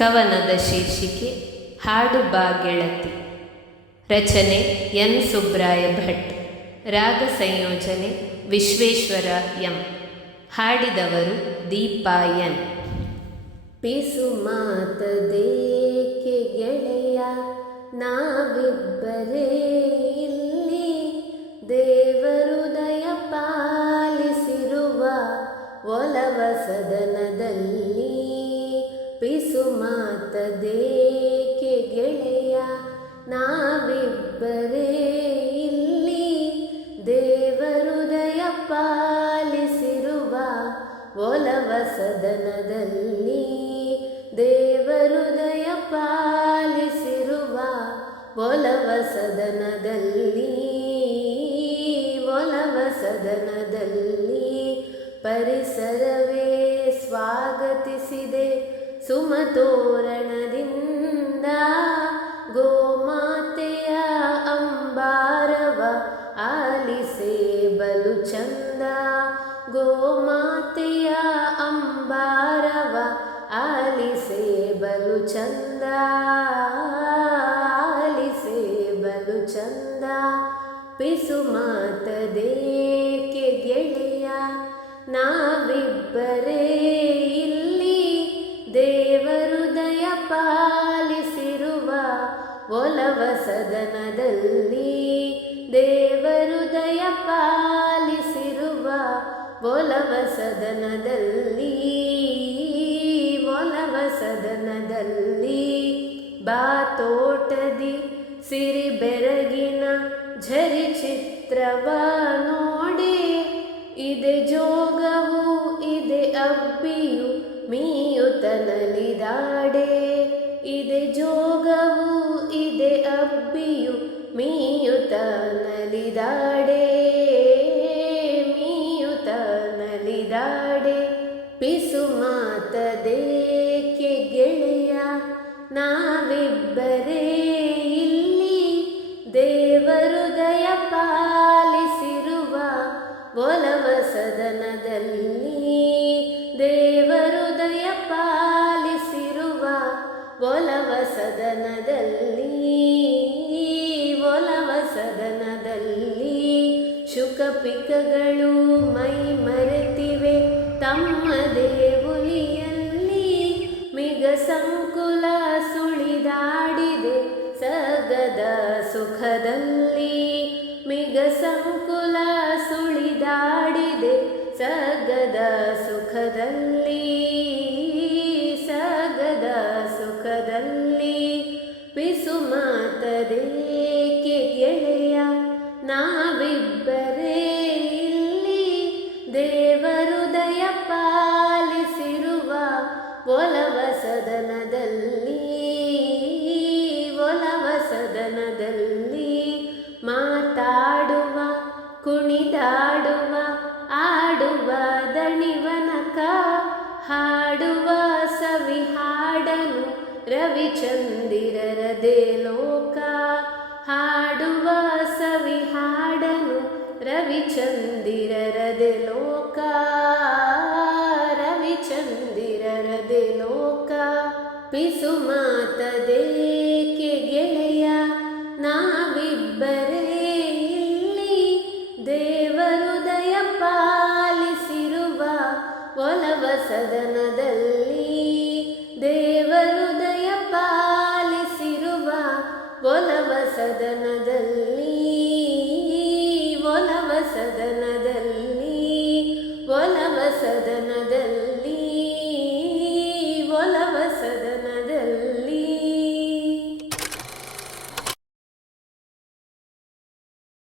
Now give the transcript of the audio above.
ಕವನದ ಶೀರ್ಷಿಕೆ ಹಾಡು ಬಾ ಗೆಳತಿ. ರಚನೆ ಎನ್ ಸುಬ್ರಾಯ ಭಟ್. ರಾಗ ಸಂಯೋಜನೆ ವಿಶ್ವೇಶ್ವರ ಎಂ. ಹಾಡಿದವರು ದೀಪಾ ಎನ್. ಪಿಸು ಮಾತದೇಕೆ ಗೆಳೆಯ, ನಾವಿಬ್ಬರೇ ಇಲ್ಲಿ, ದೇವರುದಯ ಪಾಲಿಸಿರುವ ಒಲವ ಸದನದಲ್ಲಿ. ಪಿಸು ಮಾತದೇಕೆ ಗೆಳೆಯ, ನಾವಿಬ್ಬರೇ ಇಲ್ಲಿ, ದೇವರುದಯ ಪಾಲಿಸಿರುವ ಒಲವ ಸದನದಲ್ಲಿ. ದೇವರುದಯ ಪಾಲಿಸಿರುವ ಒಲವ ಸದನದಲ್ಲಿ. ಒಲವ ಸದನದಲ್ಲಿ ಪರಿಸರವೇ ಸ್ವಾಗತಿಸಿದೆ ಸುಮತೋರಣದಿಂದ. ಗೋಮಾತೆಯ ಅಂಬಾರವ ಆಲಿಸೆ ಬಲು ಚಂದ. ಗೋಮಾತೆಯ ಅಂಬಾರವ ಆಲಿಸೆ ಬಲು ಚಂದ. ಆಲಿಸೆ ಬಲು ಚಂದ. ಪಿಸು ಮಾತದೇಕೆ ಗೆಳೆಯ, ನಾವಿಬ್ಬರೇ ಇಲ್ಲಿ, ದೇವರುದಯ ಪಾಲಿಸಿರುವ ಒಲವ ಸದನದಲ್ಲಿ. ದೇವರುದಯ ಪಾಲಿಸಿರುವ ಒಲವ ಸದನದಲ್ಲಿ. ಒಲವ ಸದನದಲ್ಲಿ ಬಾ ತೋಟದಿ ಸಿರಿ ಬೆರಗಿನ ಝರಿ ಚಿತ್ರವ ನೋಡಿ. ಇದೆ ಜೋಗವು ಇದೆ ಅಬ್ಬಿಯು ಮೀಯುತ ನಲಿದಾಡೆ. ಇದೆ ಜೋಗವು ಇದೆ ಅಬ್ಬಿಯು ಮೀಯುತ ನಲಿದಾಡೆ. ಮೀಯುತ ನಲಿದಾಡೆ. ಪಿಸು ಮಾತದೇಕೆ ಗೆಳೆಯ, ನಾವಿಬ್ಬರೇ ಇಲ್ಲಿ, ದೇವರುದಯ ಪಾಲಿಸಿರುವ ಒಲವ ಸದನದಲ್ಲಿ. ದೇವರುದಯ ಪಾಲಿಸಿರುವ ಒಲವ ಸದನದಲ್ಲಿ. ಒಲವ ಸದನದಲ್ಲಿ ಶುಕಪಿಕಗಳು ಮೈ ಮರೆತಿವೆ ತಮ್ಮದೇ ಹುಲಿಯಲ್ಲಿ. ಮಿಗ ಸಂಕುಲ ಸುಳಿದಾಡಿದೆ ಸಗದ ಸುಖದಲ್ಲಿ. ಮಿಗ ಸಂಕುಲ ಸುಳಿದಾಡಿದೆ ಸಗದ ಸುಖದಲ್ಲಿ. ಸಗದ ಸುಖದಲ್ಲಿ ಪಿಸು ಮಾತದೇಕೆ ಗೆಳೆಯ, ನಾವಿಬ್ಬರೇ ಇಲ್ಲಿ, ದೇವರುದಯ ಪಾಲಿಸಿರುವ ಒಲವ ಸದನದಲ್ಲಿ. ಒಲವ ಸದನದಲ್ಲಿ ಮಾತಾಡುವ ಕುಣಿದಾಡುವ ಆಡುವ ದಣಿವನಕ ಹಾಡುವ ಸವಿ ಹಾಡನು ರವಿಚಂದಿರರದೇ ಲೋಕ. ಹಾಡುವ ಸವಿ ಹಾಡನು ರವಿಚಂದಿರರದೇ ಲೋಕ. ರವಿಚಂದಿರರದೇ ಲೋಕ. ಪಿಸು ಮಾತದೇಕೆ ಗೆಳೆಯ, ನಾವಿಬ್ಬರೇ ಇಲ್ಲಿ, ದೇವರುದಯ ಪಾಲಿಸಿರುವ ಒಲವ ಸದನದಲ್ಲಿ. ದೇವರುದಯ ಪಾಲಿಸಿರುವ ಒಲವ ಸದನದಲ್ಲಿ. ಒಲವ ಸದನ